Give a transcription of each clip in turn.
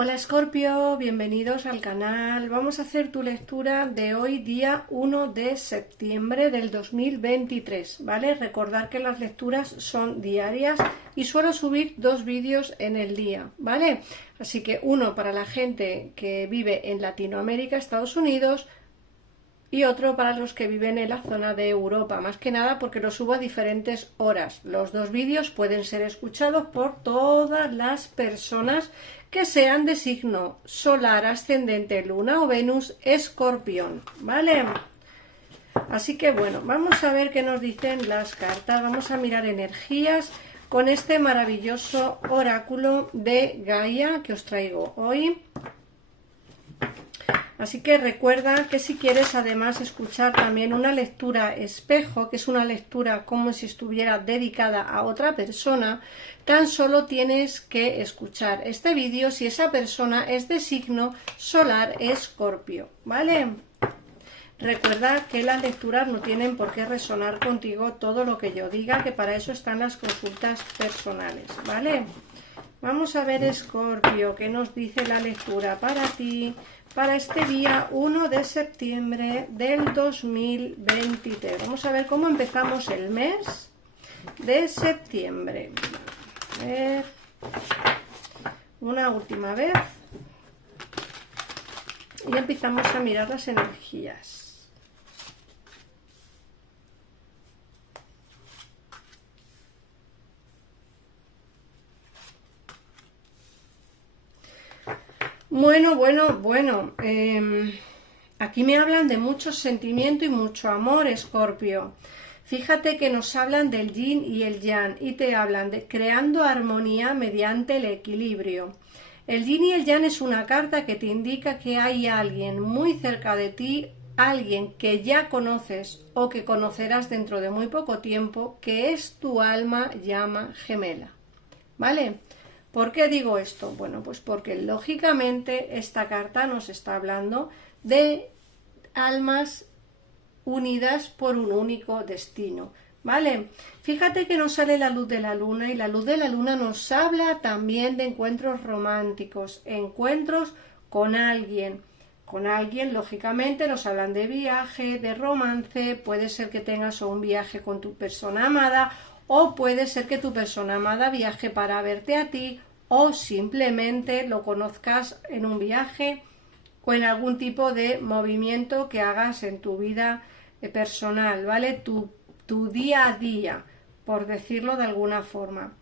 Hola Escorpio, bienvenidos al canal. Vamos a hacer tu lectura de hoy, día 1 de septiembre del 2023, ¿vale? Recordar que las lecturas son diarias y suelo subir 2 vídeos en el día, ¿vale? Así que uno para la gente que vive en Latinoamérica, Estados Unidos, y otro para los que viven en la zona de Europa, más que nada porque lo subo a diferentes horas. Los 2 vídeos pueden ser escuchados por todas las personas que sean de signo solar, ascendente, luna o Venus, escorpión, ¿vale? Así que bueno, vamos a ver qué nos dicen las cartas, vamos a mirar energías con este maravilloso oráculo de Gaia que os traigo hoy. Así que recuerda que si quieres además escuchar también una lectura espejo, que es una lectura como si estuviera dedicada a otra persona, tan solo tienes que escuchar este vídeo si esa persona es de signo solar Escorpio, ¿vale? Recuerda que las lecturas no tienen por qué resonar contigo todo lo que yo diga, que para eso están las consultas personales, ¿vale? Vamos a ver, Escorpio, qué nos dice la lectura para ti, para este día 1 de septiembre del 2023. Vamos a ver cómo empezamos el mes de septiembre. A ver, una última vez. Y empezamos a mirar las energías. Bueno, aquí me hablan de mucho sentimiento y mucho amor, Escorpio. Fíjate que nos hablan del yin y el yang y te hablan de creando armonía mediante el equilibrio. El yin y el yang es una carta que te indica que hay alguien muy cerca de ti, alguien que ya conoces o que conocerás dentro de muy poco tiempo, que es tu alma llama gemela, ¿vale? ¿Por qué digo esto? Bueno, pues porque lógicamente esta carta nos está hablando de almas unidas por un único destino, ¿vale? Fíjate que nos sale la luz de la luna y la luz de la luna nos habla también de encuentros románticos, encuentros con alguien. Con alguien, lógicamente, nos hablan de viaje, de romance, puede ser que tengas un viaje con tu persona amada, o puede ser que tu persona amada viaje para verte a ti, o simplemente lo conozcas en un viaje o en algún tipo de movimiento que hagas en tu vida personal, ¿vale? Tu día a día, por decirlo de alguna forma.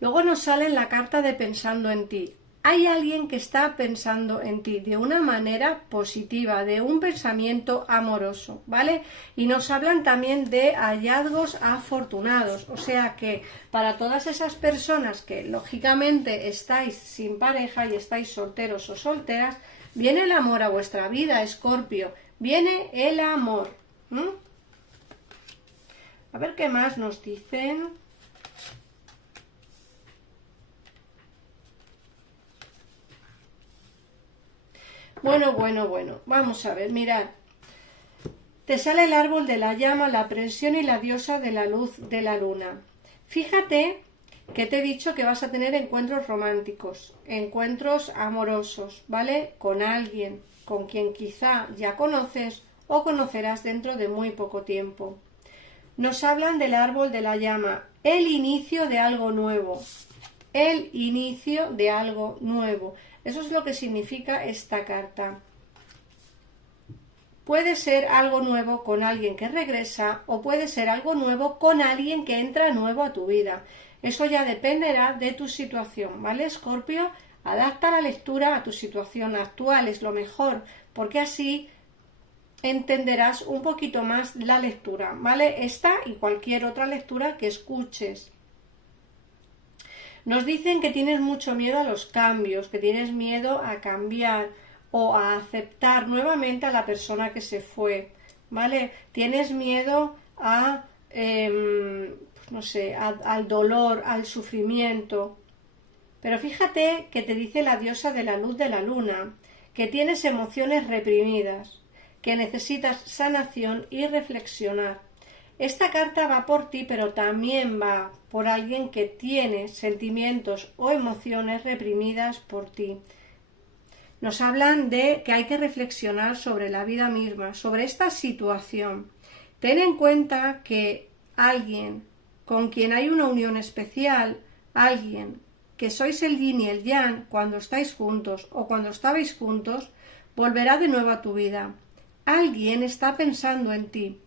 Luego nos sale la carta de pensando en ti. Hay alguien que está pensando en ti de una manera positiva, de un pensamiento amoroso, ¿vale? Y nos hablan también de hallazgos afortunados, o sea que para todas esas personas que lógicamente estáis sin pareja y estáis solteros o solteras, viene el amor a vuestra vida, Escorpio, viene el amor. A ver qué más nos dicen. Bueno, vamos a ver, mirad. Te sale el árbol de la llama, la presión y la diosa de la luz de la luna. Fíjate que te he dicho que vas a tener encuentros románticos, encuentros amorosos, ¿vale? Con alguien, con quien quizá ya conoces o conocerás dentro de muy poco tiempo. Nos hablan del árbol de la llama, el inicio de algo nuevo. El inicio de algo nuevo. Eso es lo que significa esta carta. Puede ser algo nuevo con alguien que regresa o puede ser algo nuevo con alguien que entra nuevo a tu vida. Eso ya dependerá de tu situación, ¿vale, Escorpio? Adapta la lectura a tu situación actual, es lo mejor, porque así entenderás un poquito más la lectura, ¿vale? Esta y cualquier otra lectura que escuches. Nos dicen que tienes mucho miedo a los cambios, que tienes miedo a cambiar o a aceptar nuevamente a la persona que se fue, ¿vale? Tienes miedo a, no sé, al dolor, al sufrimiento. Pero fíjate que te dice la diosa de la luz de la luna, que tienes emociones reprimidas, que necesitas sanación y reflexionar. Esta carta va por ti, pero también va por alguien que tiene sentimientos o emociones reprimidas por ti. Nos hablan de que hay que reflexionar sobre la vida misma, sobre esta situación. Ten en cuenta que alguien con quien hay una unión especial, alguien que sois el yin y el yang cuando estáis juntos o cuando estabais juntos, volverá de nuevo a tu vida. Alguien está pensando en ti.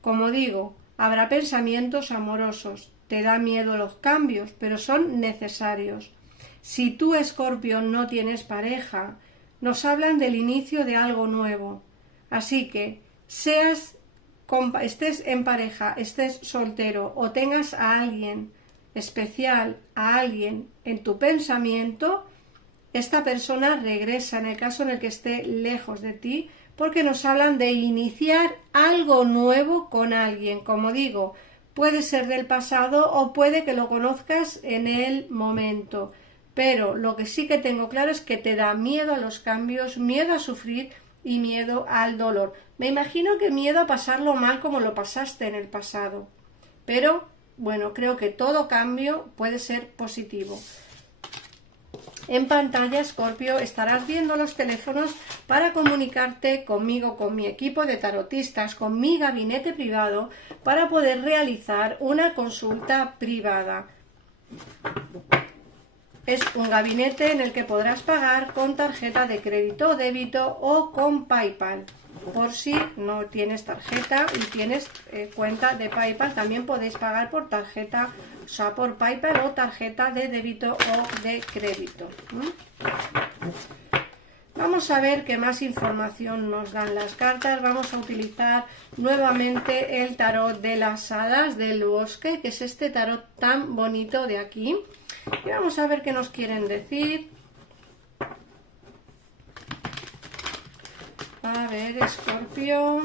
Como digo, habrá pensamientos amorosos, te da miedo los cambios, pero son necesarios. Si tú, Escorpio, no tienes pareja, nos hablan del inicio de algo nuevo. Así que, estés en pareja, estés soltero o tengas a alguien especial, a alguien en tu pensamiento, esta persona regresa en el caso en el que esté lejos de ti, porque nos hablan de iniciar algo nuevo con alguien. Como digo, puede ser del pasado o puede que lo conozcas en el momento, pero lo que sí que tengo claro es que te da miedo a los cambios, miedo a sufrir y miedo al dolor. Me imagino que miedo a pasarlo mal como lo pasaste en el pasado, pero bueno, creo que todo cambio puede ser positivo. En pantalla, Escorpio, estarás viendo los teléfonos para comunicarte conmigo, con mi equipo de tarotistas, con mi gabinete privado, para poder realizar una consulta privada. Es un gabinete en el que podrás pagar con tarjeta de crédito o débito o con PayPal. Por si no tienes tarjeta y tienes cuenta de PayPal, también podéis pagar por tarjeta, o sea, por PayPal o tarjeta de débito o de crédito. Vamos a ver qué más información nos dan las cartas. Vamos a utilizar nuevamente el tarot de las hadas del bosque, que es este tarot tan bonito de aquí. Y vamos a ver qué nos quieren decir. A ver, Escorpio.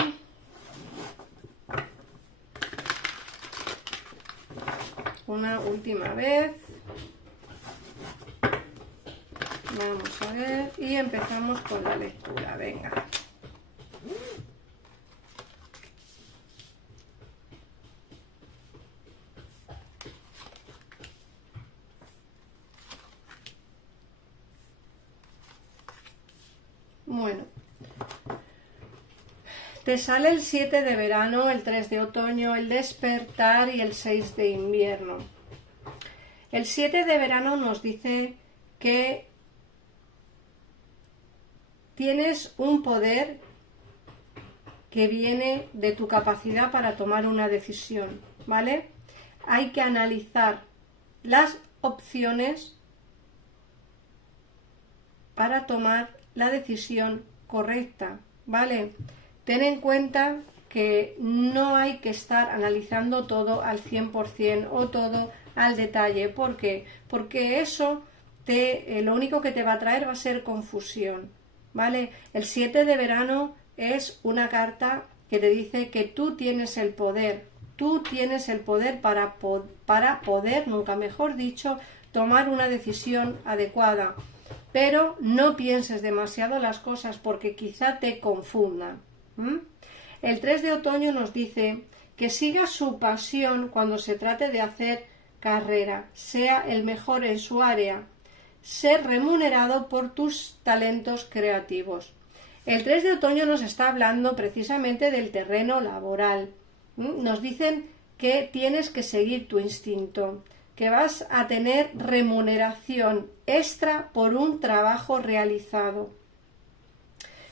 Una última vez. Vamos a ver. Y empezamos con la lectura. Venga. Bueno. Te sale el 7 de verano, el 3 de otoño, el despertar y el 6 de invierno. El 7 de verano nos dice que tienes un poder que viene de tu capacidad para tomar una decisión, ¿vale? Hay que analizar las opciones para tomar la decisión correcta, ¿vale? Ten en cuenta que no hay que estar analizando todo al 100% o todo al detalle. ¿Por qué? Porque eso lo único que te va a traer va a ser confusión, ¿vale? El 7 de verano es una carta que te dice que tú tienes el poder. Tú tienes el poder para poder, nunca mejor dicho, tomar una decisión adecuada. Pero no pienses demasiado las cosas porque quizá te confundan. El 3 de otoño nos dice que siga su pasión cuando se trate de hacer carrera, sea el mejor en su área, ser remunerado por tus talentos creativos. El 3 de otoño nos está hablando precisamente del terreno laboral. Nos dicen que tienes que seguir tu instinto, que vas a tener remuneración extra por un trabajo realizado,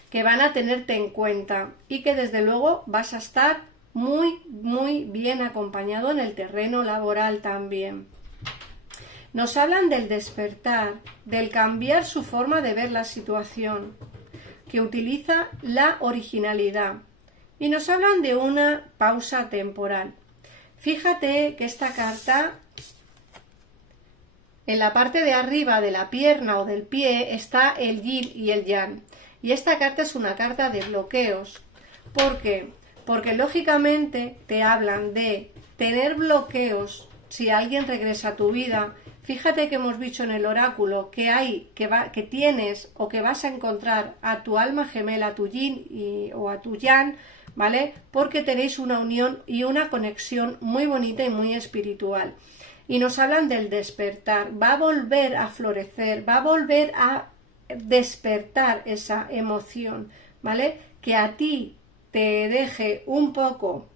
que van a tenerte en cuenta y que desde luego vas a estar muy, muy bien acompañado en el terreno laboral también. Nos hablan del despertar, del cambiar su forma de ver la situación, que utiliza la originalidad, y nos hablan de una pausa temporal. Fíjate que esta carta, en la parte de arriba de la pierna o del pie está el yin y el yang. Y esta carta es una carta de bloqueos. ¿Por qué? Porque lógicamente te hablan de tener bloqueos si alguien regresa a tu vida. Fíjate que hemos dicho en el oráculo que tienes o que vas a encontrar a tu alma gemela, a tu yin o a tu yang, ¿vale? Porque tenéis una unión y una conexión muy bonita y muy espiritual. Y nos hablan del despertar, va a volver a florecer, va a volver a despertar esa emoción, ¿vale? Que a ti te deje un poco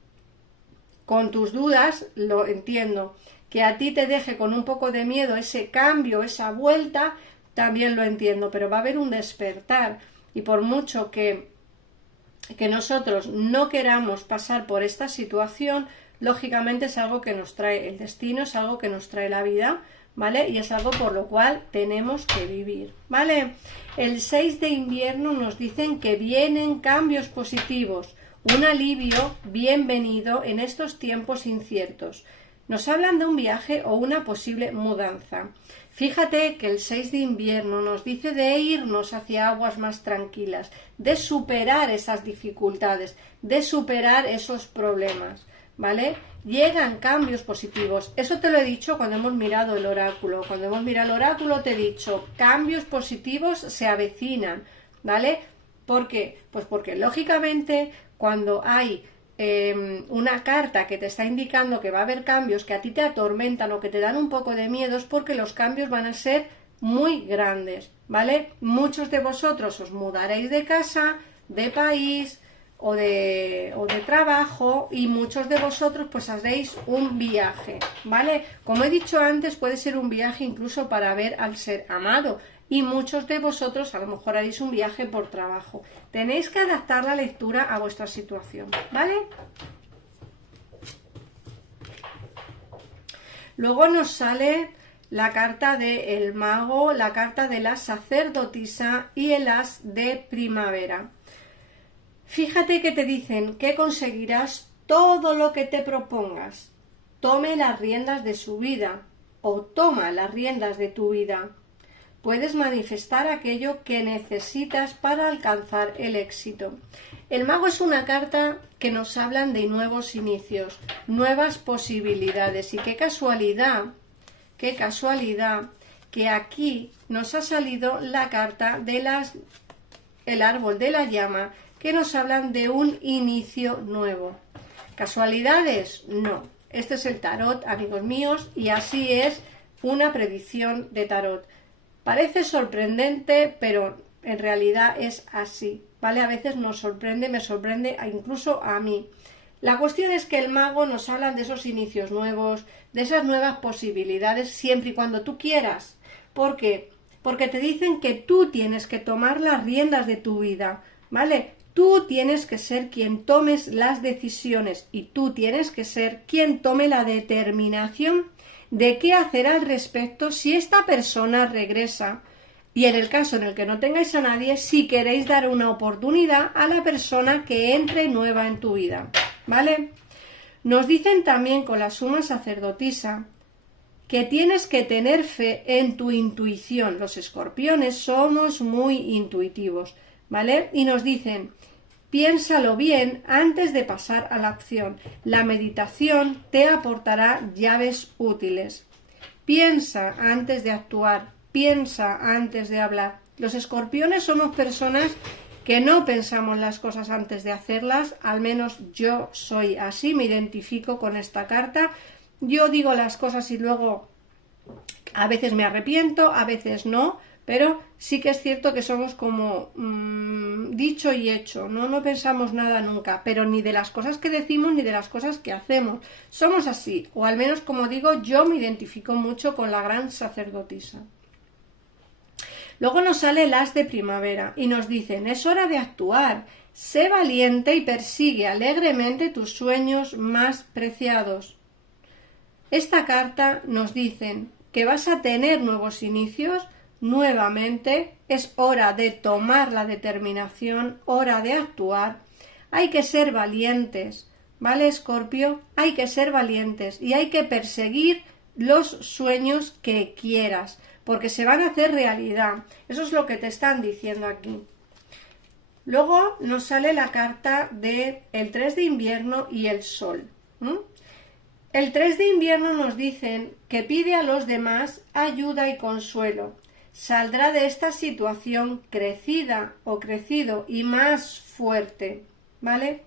con tus dudas, lo entiendo, que a ti te deje con un poco de miedo ese cambio, esa vuelta, también lo entiendo, pero va a haber un despertar y por mucho que nosotros no queramos pasar por esta situación, lógicamente es algo que nos trae el destino, es algo que nos trae la vida, ¿vale? Y es algo por lo cual tenemos que vivir, ¿vale? El 6 de invierno nos dicen que vienen cambios positivos, un alivio bienvenido en estos tiempos inciertos. Nos hablan de un viaje o una posible mudanza. Fíjate que el 6 de invierno nos dice de irnos hacia aguas más tranquilas, de superar esas dificultades, de superar esos problemas, ¿vale? Llegan cambios positivos. Eso te lo he dicho cuando hemos mirado el oráculo. Cuando hemos mirado el oráculo te he dicho, cambios positivos se avecinan, ¿vale? ¿Por qué? Pues porque lógicamente cuando hay una carta que te está indicando que va a haber cambios que a ti te atormentan o que te dan un poco de miedo, es porque los cambios van a ser muy grandes, ¿vale? Muchos de vosotros os mudaréis de casa, de país o de trabajo y muchos de vosotros pues haréis un viaje, ¿vale? Como he dicho antes, puede ser un viaje incluso para ver al ser amado y muchos de vosotros a lo mejor haréis un viaje por trabajo. Tenéis que adaptar la lectura a vuestra situación, ¿vale? Luego nos sale la carta del mago, la carta de la sacerdotisa y el as de primavera. Fíjate que te dicen que conseguirás todo lo que te propongas. Tome las riendas de su vida o toma las riendas de tu vida. Puedes manifestar aquello que necesitas para alcanzar el éxito. El mago es una carta que nos hablan de nuevos inicios, nuevas posibilidades y qué casualidad que aquí nos ha salido la carta de el árbol de la llama que nos hablan de un inicio nuevo. ¿Casualidades? No. Este es el tarot, amigos míos, y así es una predicción de tarot. Parece sorprendente, pero en realidad es así, ¿vale? A veces nos sorprende, me sorprende incluso a mí. La cuestión es que el mago nos habla de esos inicios nuevos, de esas nuevas posibilidades, siempre y cuando tú quieras. ¿Por qué? Porque te dicen que tú tienes que tomar las riendas de tu vida, ¿vale? Tú tienes que ser quien tomes las decisiones y tú tienes que ser quien tome la determinación de qué hacer al respecto si esta persona regresa y en el caso en el que no tengáis a nadie, si queréis dar una oportunidad a la persona que entre nueva en tu vida, ¿vale? Nos dicen también con la suma sacerdotisa que tienes que tener fe en tu intuición. Los escorpiones somos muy intuitivos, ¿vale? Y nos dicen, piénsalo bien antes de pasar a la acción. La meditación te aportará llaves útiles. Piensa antes de actuar, piensa antes de hablar. Los escorpiones somos personas que no pensamos las cosas antes de hacerlas, al menos yo soy así, me identifico con esta carta. Yo digo las cosas y luego a veces me arrepiento, a veces no, pero sí que es cierto que somos como dicho y hecho, no pensamos nada nunca, pero ni de las cosas que decimos ni de las cosas que hacemos. Somos así, o al menos, como digo, yo me identifico mucho con la gran sacerdotisa. Luego nos sale el as de primavera y nos dicen, es hora de actuar, sé valiente y persigue alegremente tus sueños más preciados. Esta carta nos dicen que vas a tener nuevos inicios. Nuevamente, es hora de tomar la determinación, hora de actuar. Hay que ser valientes, ¿vale, Escorpio? Hay que ser valientes y hay que perseguir los sueños que quieras, porque se van a hacer realidad. Eso es lo que te están diciendo aquí. Luego nos sale la carta del 3 de invierno y el sol. El 3 de invierno nos dicen que pide a los demás ayuda y consuelo. Saldrá de esta situación crecida o crecido y más fuerte, ¿vale?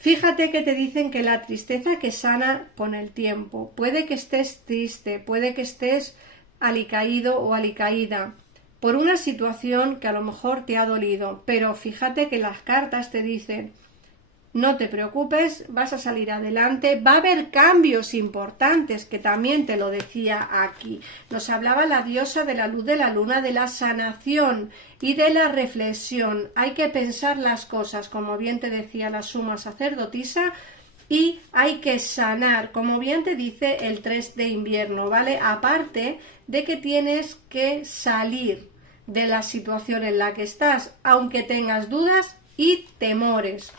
Fíjate que te dicen que la tristeza que sana con el tiempo. Puede que estés triste, puede que estés alicaído o alicaída por una situación que a lo mejor te ha dolido, pero fíjate que las cartas te dicen: no te preocupes, vas a salir adelante, va a haber cambios importantes, que también te lo decía aquí. Nos hablaba la diosa de la luz de la luna, de la sanación y de la reflexión. Hay que pensar las cosas, como bien te decía la suma sacerdotisa, y hay que sanar, como bien te dice el 3 de invierno, ¿vale? Aparte de que tienes que salir de la situación en la que estás, aunque tengas dudas y temores.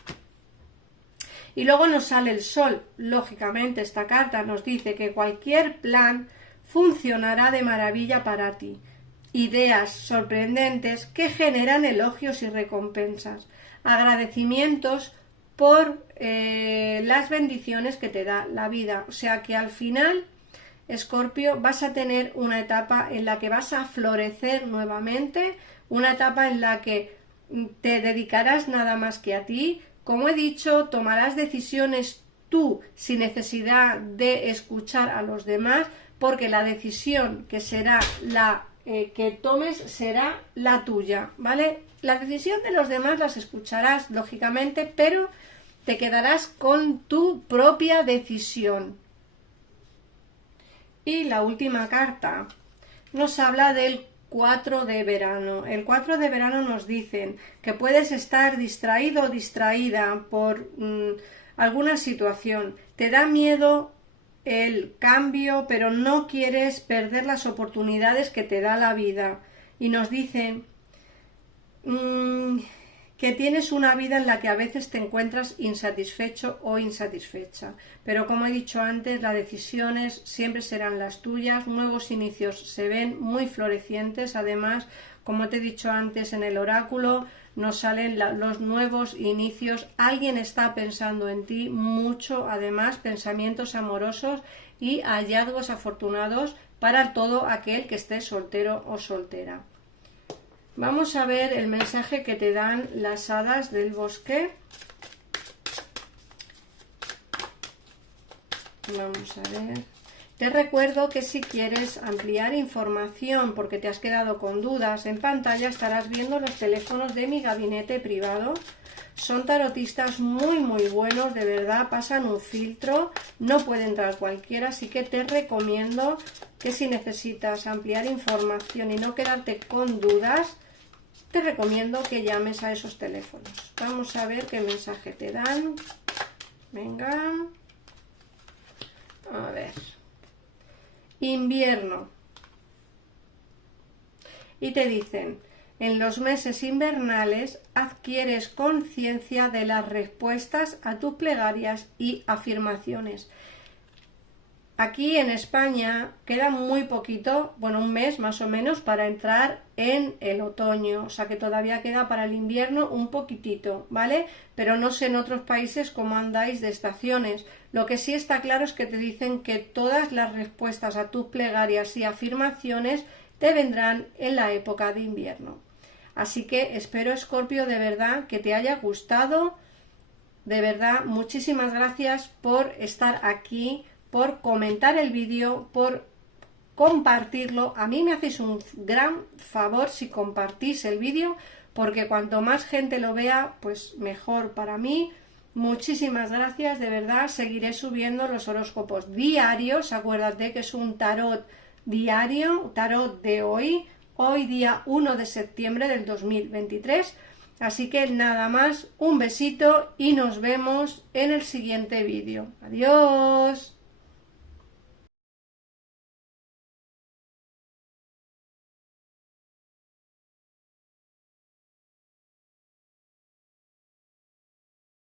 Y luego nos sale el sol. Lógicamente esta carta nos dice que cualquier plan funcionará de maravilla para ti. Ideas sorprendentes que generan elogios y recompensas. Agradecimientos por las bendiciones que te da la vida. O sea que al final, Escorpio, vas a tener una etapa en la que vas a florecer nuevamente, una etapa en la que te dedicarás nada más que a ti. Como he dicho, tomarás decisiones tú sin necesidad de escuchar a los demás, porque la decisión que será la que tomes será la tuya, ¿vale? La decisión de los demás las escucharás, lógicamente, pero te quedarás con tu propia decisión. Y la última carta nos habla del 4 de verano. El 4 de verano nos dicen que puedes estar distraído o distraída por alguna situación. Te da miedo el cambio, pero no quieres perder las oportunidades que te da la vida. Y nos dicen que tienes una vida en la que a veces te encuentras insatisfecho o insatisfecha. Pero como he dicho antes, las decisiones siempre serán las tuyas, nuevos inicios se ven muy florecientes. Además, como te he dicho antes en el oráculo, nos salen los nuevos inicios. Alguien está pensando en ti mucho, además, pensamientos amorosos y hallazgos afortunados para todo aquel que esté soltero o soltera. Vamos a ver el mensaje que te dan las hadas del bosque. Vamos a ver. Te recuerdo que si quieres ampliar información porque te has quedado con dudas, en pantalla estarás viendo los teléfonos de mi gabinete privado. Son tarotistas muy buenos, de verdad, pasan un filtro, no puede entrar cualquiera, así que te recomiendo que si necesitas ampliar información y no quedarte con dudas, te recomiendo que llames a esos teléfonos. Vamos a ver qué mensaje te dan. Venga. A ver. Invierno. Y te dicen: en los meses invernales adquieres conciencia de las respuestas a tus plegarias y afirmaciones. Aquí en España queda muy poquito, bueno, un mes más o menos para entrar en el otoño, o sea que todavía queda para el invierno un poquitito, ¿vale? Pero no sé en otros países cómo andáis de estaciones. Lo que sí está claro es que te dicen que todas las respuestas a tus plegarias y afirmaciones te vendrán en la época de invierno. Así que espero, Escorpio, de verdad que te haya gustado. De verdad, muchísimas gracias por estar aquí, por comentar el vídeo, por compartirlo. A mí me hacéis un gran favor si compartís el vídeo, porque cuanto más gente lo vea, pues mejor para mí. Muchísimas gracias, de verdad. Seguiré subiendo los horóscopos diarios. Acuérdate que es un tarot diario, tarot de hoy día 1 de septiembre del 2023. Así que nada más, un besito y nos vemos en el siguiente vídeo. Adiós.